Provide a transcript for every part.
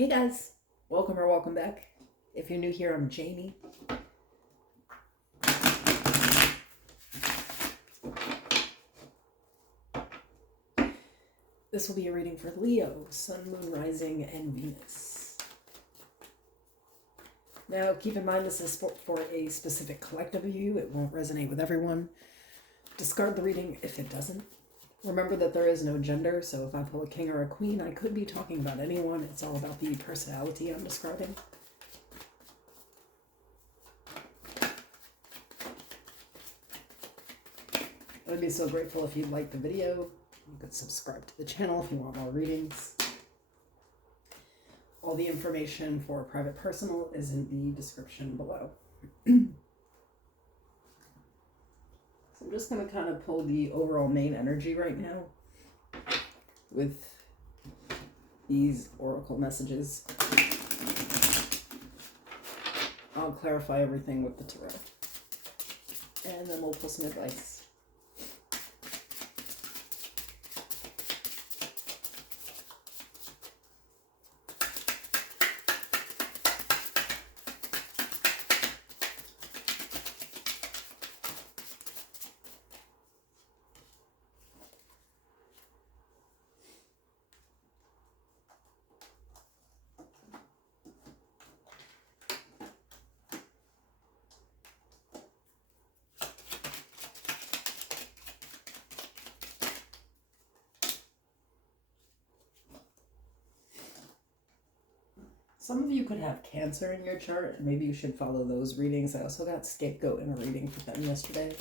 Hey guys, welcome or welcome back. If you're new here, I'm Jamie. This will be a reading for Leo, Sun, Moon, Rising, and Venus. Now, keep in mind this is for a specific collective of you. It won't resonate with everyone. Discard the reading if it doesn't. Remember that there is no gender, so if I pull a king or a queen, I could be talking about anyone. It's all about the personality I'm describing. I'd be so grateful if you'd like the video. You could subscribe to the channel if you want more readings. All the information for private personal is in the description below. So I'm just going to kind of pull the overall main energy right now with these oracle messages. I'll clarify everything with the tarot. And then we'll pull some advice. Some of you could have Cancer in your chart, and maybe you should follow those readings. I also got Scapegoat in a reading for them yesterday.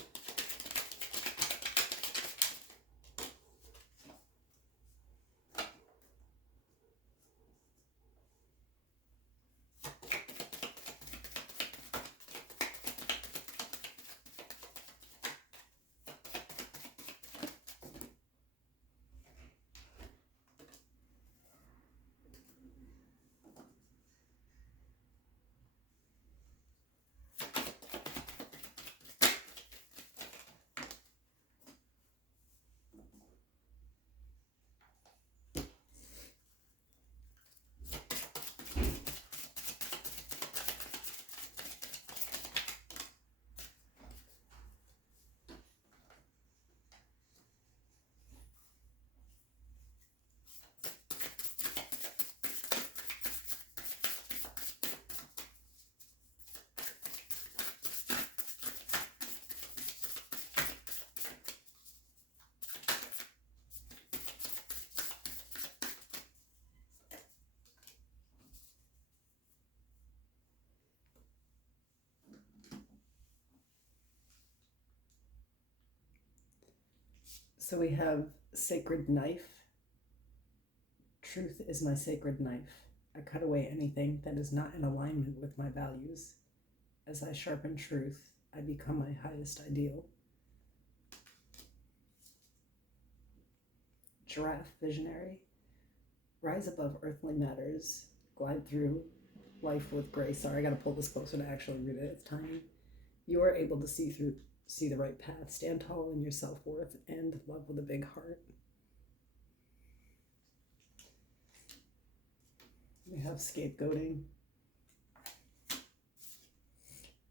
So we have Sacred Knife. Truth is my sacred knife. I cut away anything that is not in alignment with my values. As I sharpen truth, I become my highest ideal. Giraffe Visionary. Rise above earthly matters. Glide through life with grace. Sorry, I gotta pull this closer to actually read it. It's tiny. You are able to see the right path. Stand tall in your self-worth and love with a big heart. We have Scapegoating.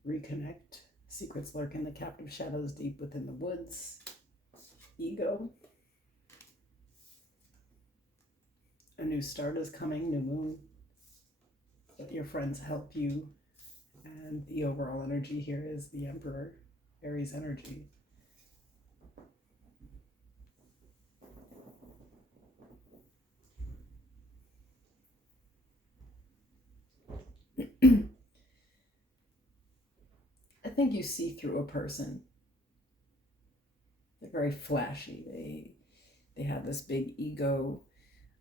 Reconnect. Secrets lurk in the captive shadows deep within the woods. Ego. A new start is coming, new moon. Let your friends help you. And the overall energy here is the Emperor, Aries energy. I think you see through a person. They're very flashy. They have this big ego.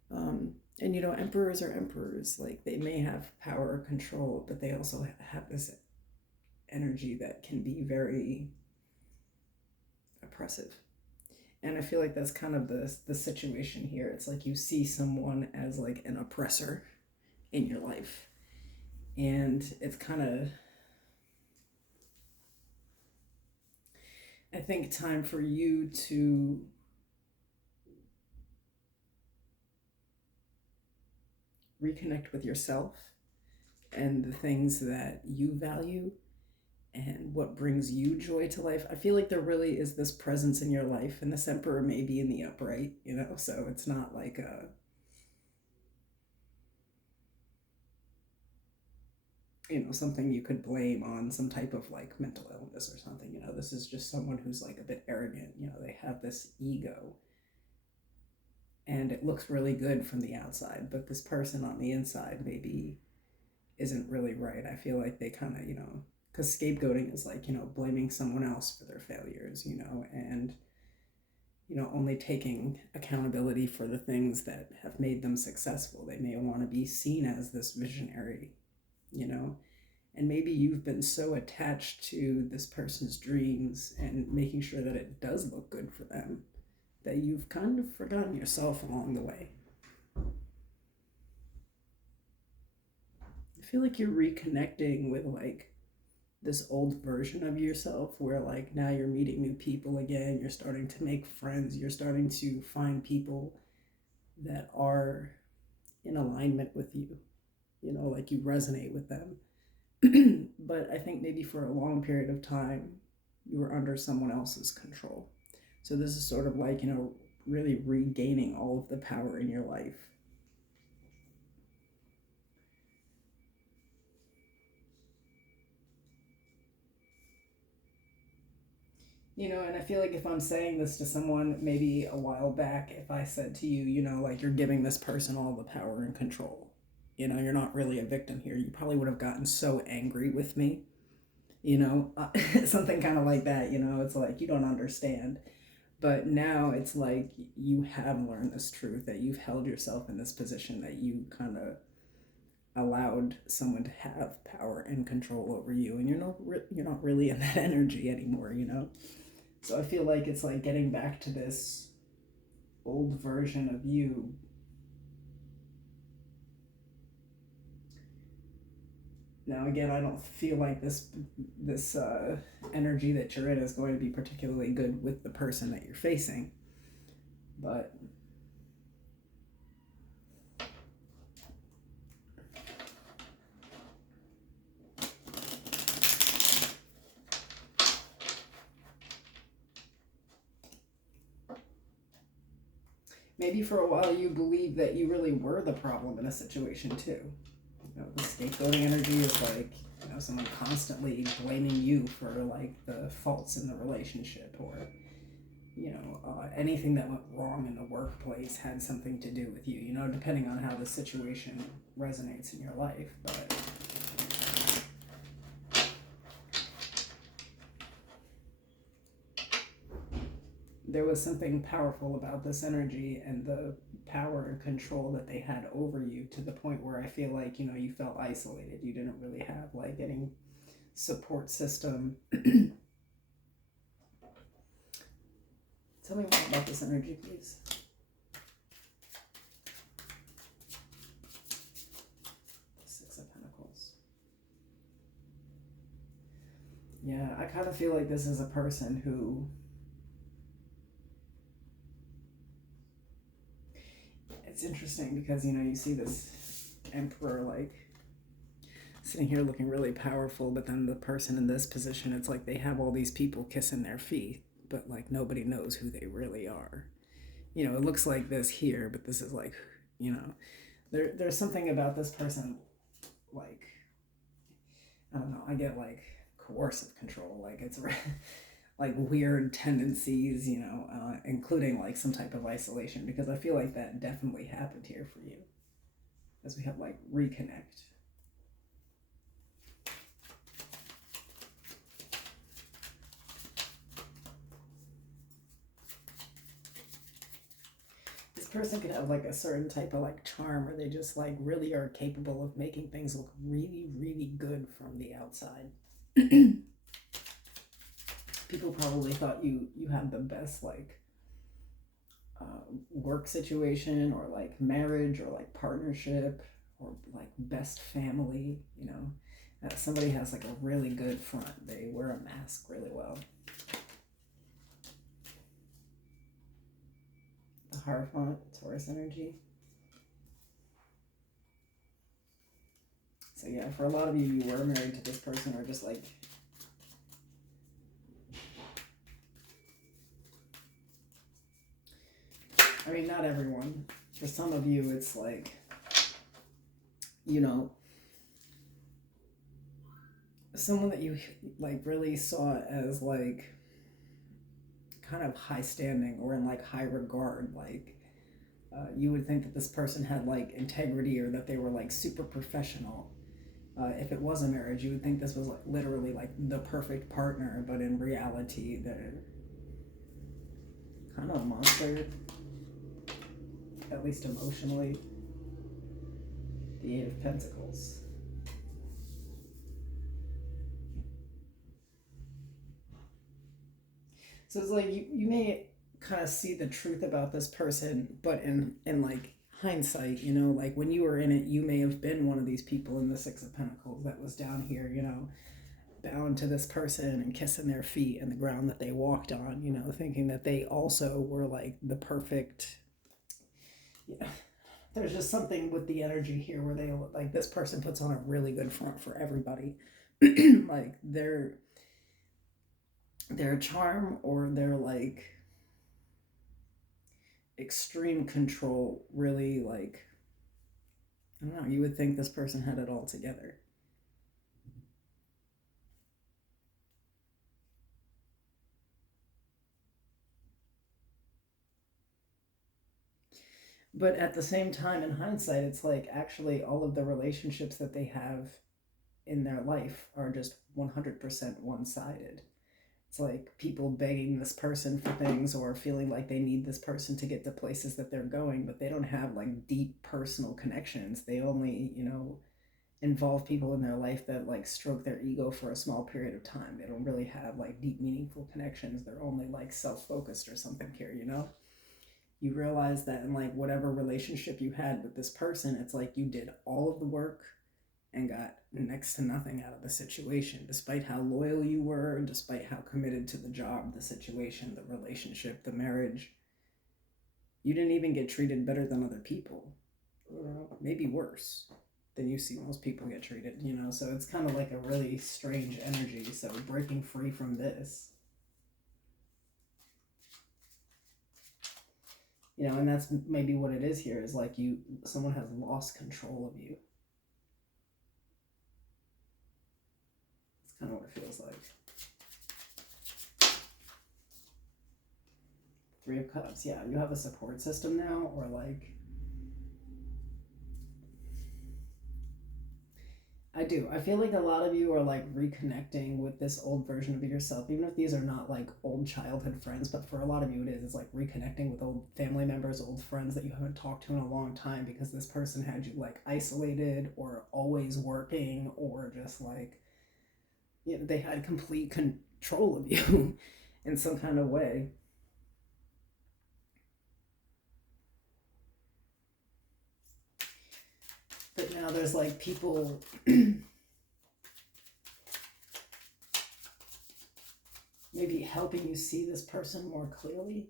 And you know, emperors are emperors. Like, they may have power or control, but they also have this energy that can be very oppressive. And I feel like that's kind of the situation here. It's like you see someone as like an oppressor in your life. And it's kind of, I think, time for you to reconnect with yourself and the things that you value and what brings you joy to life. I feel like there really is this presence in your life, and this emperor may be in the upright, so it's not like something you could blame on some type of like mental illness or something. This is just someone who's like a bit arrogant. They have this ego, and it looks really good from the outside, but this person on the inside maybe isn't really right. I feel like they kind of, because scapegoating is like, blaming someone else for their failures, and, only taking accountability for the things that have made them successful. They may want to be seen as this visionary, and maybe you've been so attached to this person's dreams and making sure that it does look good for them that you've kind of forgotten yourself along the way. I feel like you're reconnecting with like this old version of yourself where like now you're meeting new people again, you're starting to make friends, you're starting to find people that are in alignment with you, like you resonate with them. But I think maybe for a long period of time you were under someone else's control. So this is sort of like, really regaining all of the power in your life. And I feel like if I'm saying this to someone maybe a while back, if I said to you, like you're giving this person all the power and control, you're not really a victim here, you probably would have gotten so angry with me, something kind of like that, it's like you don't understand. But now it's like you have learned this truth that you've held yourself in this position that you kind of allowed someone to have power and control over you, and you're not really in that energy anymore. So I feel like it's like getting back to this old version of you. Now again, I don't feel like this energy that you're in is going to be particularly good with the person that you're facing, but maybe for a while you believe that you really were the problem in a situation too. The scapegoating energy is like, someone constantly blaming you for like the faults in the relationship, or anything that went wrong in the workplace had something to do with you, depending on how the situation resonates in your life. But there was something powerful about this energy and the power and control that they had over you, to the point where I feel like, you felt isolated. You didn't really have like any support system. Tell me more about this energy, please. Six of Pentacles. Yeah, I kind of feel like this is a person who, it's interesting because, you see this emperor like sitting here looking really powerful, but then the person in this position, it's like they have all these people kissing their feet, but like nobody knows who they really are. It looks like this here, but this is like, there's something about this person, like, I don't know, I get like coercive control, like it's like weird tendencies, including like some type of isolation, because I feel like that definitely happened here for you as we have like reconnect. Person could have like a certain type of like charm where they just like really are capable of making things look really, really good from the outside. People probably thought you had the best like work situation, or like marriage, or like partnership, or like best family. Somebody has like a really good front. They wear a mask really well. The Hierophant, Taurus energy. So yeah, for a lot of you, you were married to this person, or just like, I mean, not everyone. For some of you, it's like, you know, someone that you like really saw as like kind of high standing or in like high regard. Like, you would think that this person had like integrity or that they were like super professional. If it was a marriage, you would think this was like literally like the perfect partner, but in reality, they're kind of a monster, at least emotionally. The Eight of Pentacles. So it's like you may kind of see the truth about this person, but in like hindsight, like when you were in it, you may have been one of these people in the Six of Pentacles that was down here, bound to this person and kissing their feet and the ground that they walked on, thinking that they also were like the perfect. Yeah. There's just something with the energy here where they like this person puts on a really good front for everybody. Like their charm or their like extreme control really, like, I don't know, you would think this person had it all together. But at the same time, in hindsight, it's like actually all of the relationships that they have in their life are just 100% one sided. It's like people begging this person for things or feeling like they need this person to get to places that they're going, but they don't have like deep personal connections. They only, involve people in their life that like stroke their ego for a small period of time. They don't really have like deep, meaningful connections. They're only like self focused or something here. You realize that in like whatever relationship you had with this person, it's like you did all of the work and got next to nothing out of the situation, despite how loyal you were, despite how committed to the job, the situation, the relationship, the marriage. You didn't even get treated better than other people, maybe worse than you see most people get treated. So it's kind of like a really strange energy. So breaking free from this, and that's maybe what it is here, is like someone has lost control of you. It's kind of what it feels like. Three of Cups. Yeah, you have a support system now, or like, I do. I feel like a lot of you are like reconnecting with this old version of yourself, even if these are not like old childhood friends, but for a lot of you it is. It's like reconnecting with old family members, old friends that you haven't talked to in a long time because this person had you like isolated or always working, or just like, they had complete control of you in some kind of way. But now there's like people maybe helping you see this person more clearly.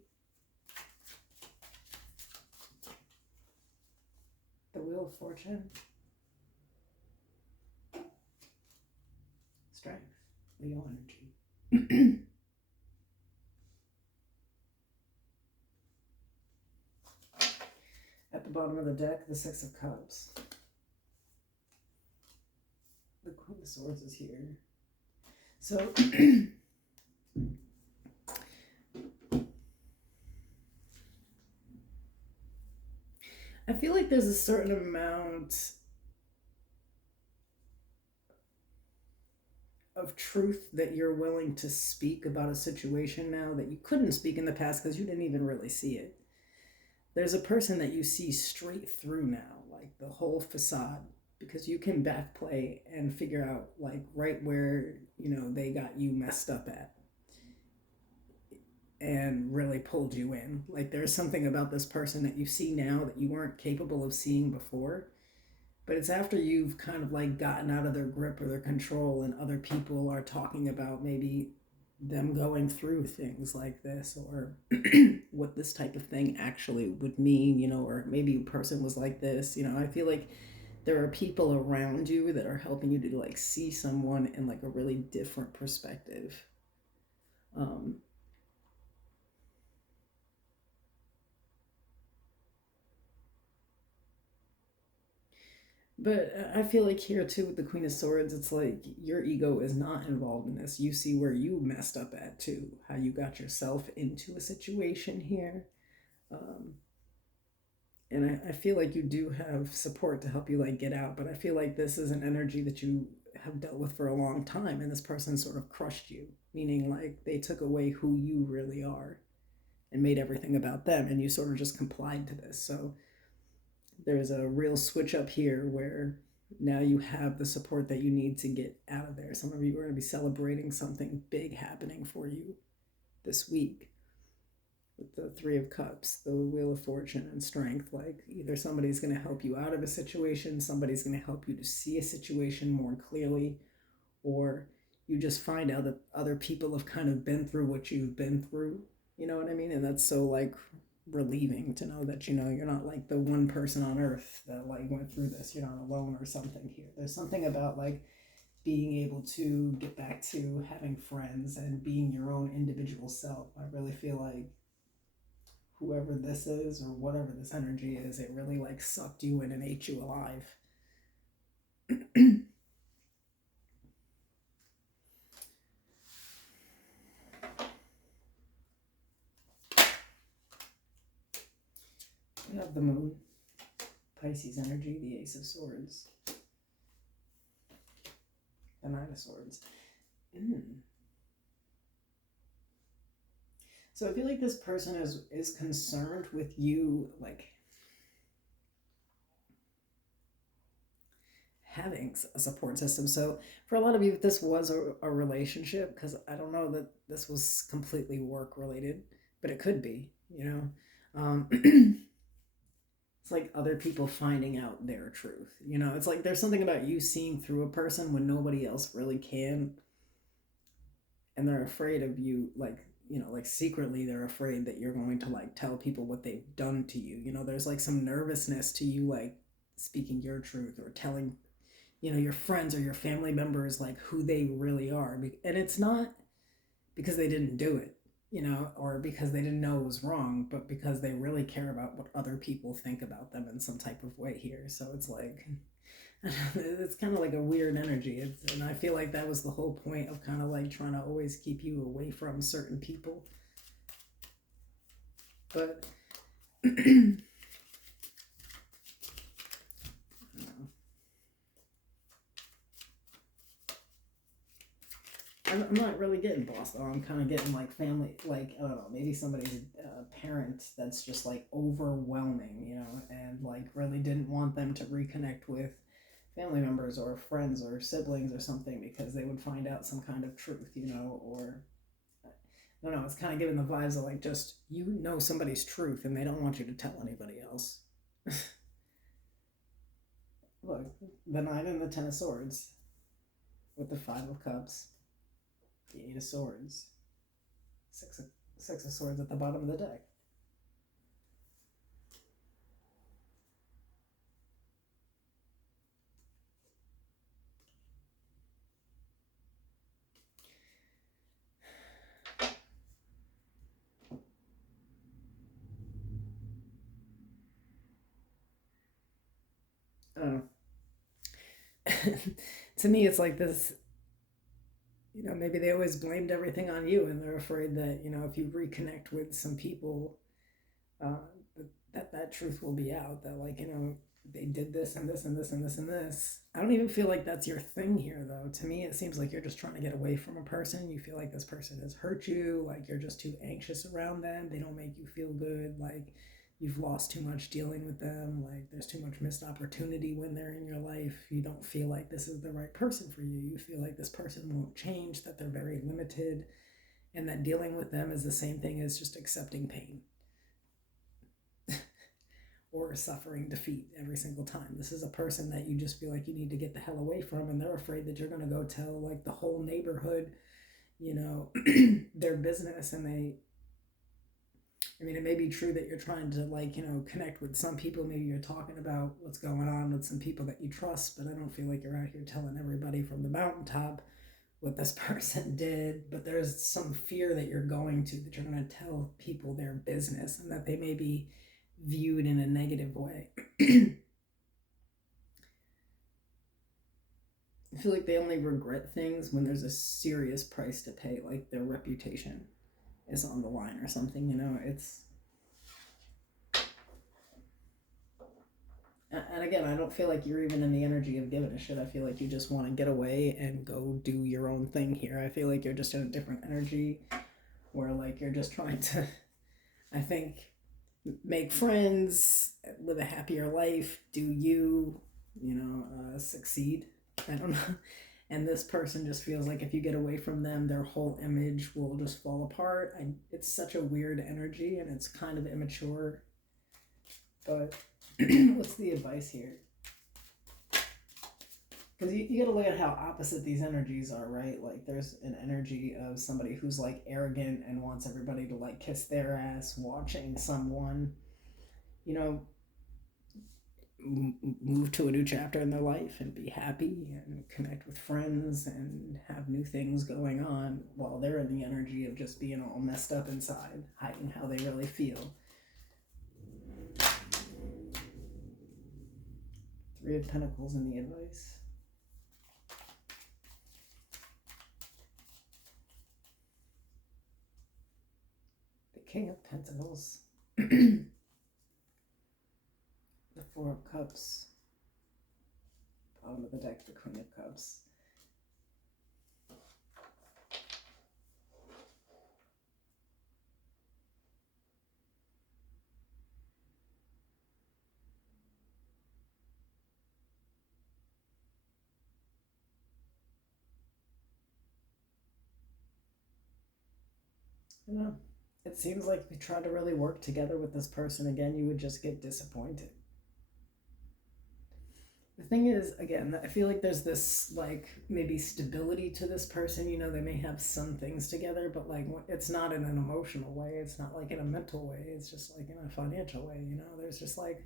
The Wheel of Fortune. Strength. Leo energy. At the bottom of the deck, the Six of Cups. The Queen of Swords is here. So I feel like there's a certain amount of truth that you're willing to speak about a situation now that you couldn't speak in the past because you didn't even really see it. There's a person that you see straight through now, like the whole facade, because you can back play and figure out like right where, they got you messed up at and really pulled you in. Like there's something about this person that you see now that you weren't capable of seeing before. But it's after you've kind of like gotten out of their grip or their control, and other people are talking about maybe them going through things like this, or what this type of thing actually would mean, or maybe a person was like this. I feel like there are people around you that are helping you to like see someone in like a really different perspective. Um, but I feel like here too with the Queen of Swords, it's like your ego is not involved in this. You see where you messed up at too, how you got yourself into a situation here. Um, and I feel like you do have support to help you like get out, but I feel like this is an energy that you have dealt with for a long time, and this person sort of crushed you, meaning like they took away who you really are and made everything about them, and you sort of just complied to this. So there's a real switch up here where now you have the support that you need to get out of there. Some of you are going to be celebrating something big happening for you this week with the Three of Cups, the Wheel of Fortune and Strength. Like either somebody's going to help you out of a situation, somebody's going to help you to see a situation more clearly, or you just find out that other people have kind of been through what you've been through. You know what I mean? And that's so like relieving to know that, you know, you're not like the one person on earth that like went through this. You're not alone or something here. There's something about like being able to get back to having friends and being your own individual self. I really feel like whoever this is or whatever this energy is, it really like sucked you in and ate you alive. We have the moon, Pisces energy, the Ace of Swords, the Nine of Swords. So I feel like this person is concerned with you like having a support system. So for a lot of you, this was a relationship, because I don't know that this was completely work related, but it could be, you know. It's like other people finding out their truth. You know, it's like there's something about you seeing through a person when nobody else really can, and they're afraid of you, like, you know, like secretly they're afraid that you're going to like tell people what they've done to you. You know, there's like some nervousness to you like speaking your truth or telling, you know, your friends or your family members like who they really are. And it's not because they didn't do it, you know, or because they didn't know it was wrong, but because they really care about what other people think about them in some type of way here. So it's like, it's kind of like a weird energy. And I feel like that was the whole point of kind of like trying to always keep you away from certain people. But I'm not really getting boss though. I'm kind of getting like family, like I don't know, maybe somebody's parent that's just like overwhelming, you know, and like really didn't want them to reconnect with family members or friends or siblings or something because they would find out some kind of truth, you know, or I don't know. It's kind of giving the vibes of like just you know somebody's truth and they don't want you to tell anybody else. Look, the Nine and the Ten of Swords with the Five of Cups, the Eight of Swords, Six of Swords at the bottom of the deck. Oh. To me, it's like this, you know, maybe they always blamed everything on you and they're afraid that, you know, if you reconnect with some people, uh, that truth will be out, that like, you know, they did this and this and this and this and this. I don't even feel like that's your thing here though. To me, it seems like you're just trying to get away from a person. You feel like this person has hurt you, like you're just too anxious around them. They don't make you feel good, like you've lost too much dealing with them, like there's too much missed opportunity when they're in your life. You don't feel like this is the right person for you. You feel like this person won't change, that they're very limited, and that dealing with them is the same thing as just accepting pain or suffering defeat every single time. This is a person that you just feel like you need to get the hell away from, and they're afraid that you're going to go tell like the whole neighborhood, you know, their business, and I mean, it may be true that you're trying to, like, connect with some people. Maybe you're talking about what's going on with some people that you trust, but I don't feel like you're out here telling everybody from the mountaintop what this person did. But there's some fear that you're going to, that you're going to tell people their business and that they may be viewed in a negative way. I feel like they only regret things when there's a serious price to pay, like their reputation is on the line or something, it's. And again, I don't feel like you're even in the energy of giving a shit. I feel like you just want to get away and go do your own thing here. I feel like you're just in a different energy where, like, you're just trying to, I think, make friends, live a happier life, do you, succeed. I don't know. And this person just feels like if you get away from them, their whole image will just fall apart. It's such a weird energy and it's kind of immature. But what's the advice here? Because you got to look at how opposite these energies are, right? Like, there's an energy of somebody who's, like, arrogant and wants everybody to, like, kiss their ass, watching someone, move to a new chapter in their life and be happy and connect with friends and have new things going on, while they're in the energy of just being all messed up inside, hiding how they really feel. Three of Pentacles in the advice. King of Pentacles. The Four of Cups. Bottom of the deck, the Queen of Cups. I don't know. It seems like if you try to really work together with this person again, you would just get disappointed. The thing is, again, I feel like there's this, like, maybe stability to this person. They may have some things together, but, like, it's not in an emotional way. It's not, like, in a mental way. It's just, like, in a financial way, There's just, like...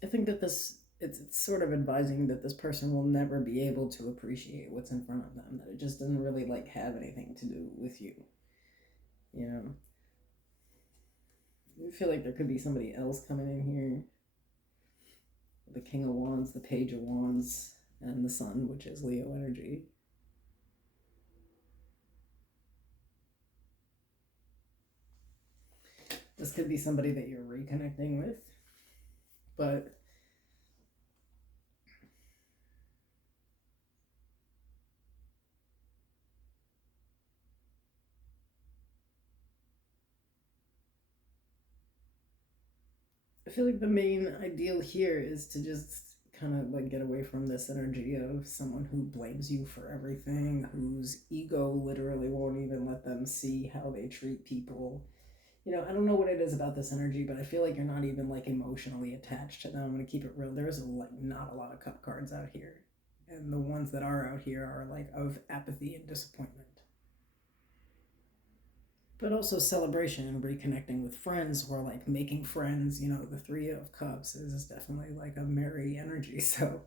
I think that it's sort of advising that this person will never be able to appreciate what's in front of them, that it just doesn't really, like, have anything to do with you. I feel like there could be somebody else coming in here. The King of Wands, the Page of Wands, and the Sun, which is Leo energy. This could be somebody that you're reconnecting with, but I feel like the main ideal here is to just kind of, like, get away from this energy of someone who blames you for everything, whose ego literally won't even let them see how they treat people. I don't know what it is about this energy, but I feel like you're not even, like, emotionally attached to them. I'm going to keep it real. There's, like, not a lot of cup cards out here. And the ones that are out here are, like, of apathy and disappointment. But also celebration and reconnecting with friends, or, like, making friends. The Three of Cups is definitely, like, a merry energy. So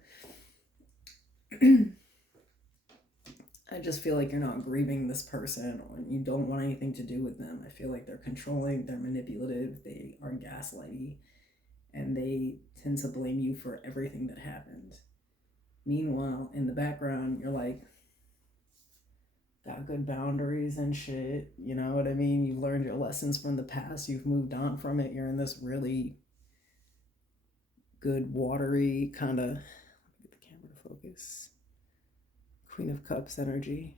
I just feel like you're not grieving this person, or you don't want anything to do with them. I feel like they're controlling, they're manipulative, they are gaslighty, and they tend to blame you for everything that happened. Meanwhile, in the background, you're, like, got good boundaries and shit. You know what I mean? You've learned your lessons from the past. You've moved on from it. You're in this really good, watery kind of... Get the camera to focus. Queen of Cups energy.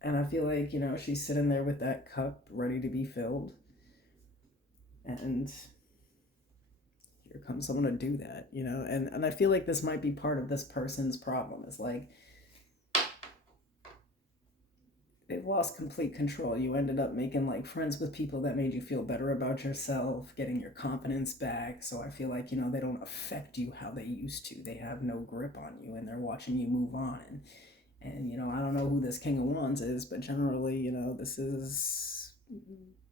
And I feel like, she's sitting there with that cup ready to be filled. And here comes someone to do that, And I feel like this might be part of this person's problem. Is, like, they've lost complete control. You ended up making like friends with people that made you feel better about yourself, getting your confidence back. So I feel like, they don't affect you how they used to. They have no grip on you and they're watching you move on. And I don't know who this King of Wands is, but generally, this is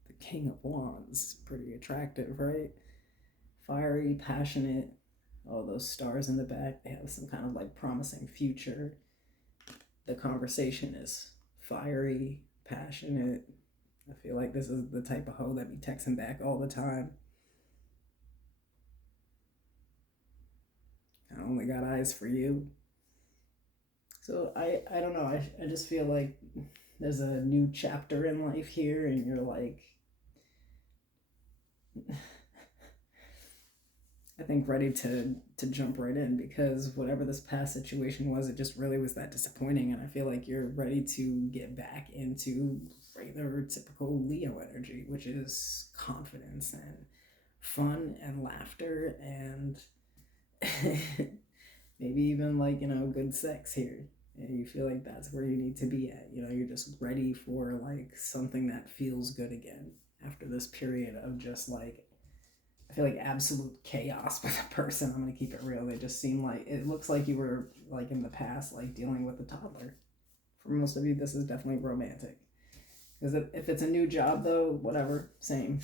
the King of Wands. Pretty attractive, right? Fiery, passionate, all those stars in the back. They have some kind of like promising future. The conversation is fiery, passionate. I feel like this is the type of hoe that be texting back all the time. I only got eyes for you. So I don't know. I just feel like there's a new chapter in life here, and you're like, I think ready to jump right in, because whatever this past situation was, it just really was that disappointing, and I feel like you're ready to get back into regular typical Leo energy, which is confidence and fun and laughter and maybe even like good sex here. And you feel like that's where you need to be at. You're just ready for like something that feels good again after this period of just like, I feel like absolute chaos with a person. I'm gonna keep it real. They just seem like, it looks like you were like in the past, like dealing with a toddler. For most of you, this is definitely romantic. Because if it's a new job though, whatever, same.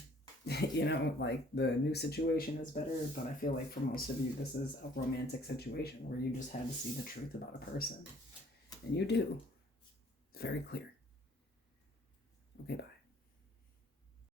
Like the new situation is better, but I feel like for most of you, this is a romantic situation where you just had to see the truth about a person. And you do. It's very clear. Okay, bye.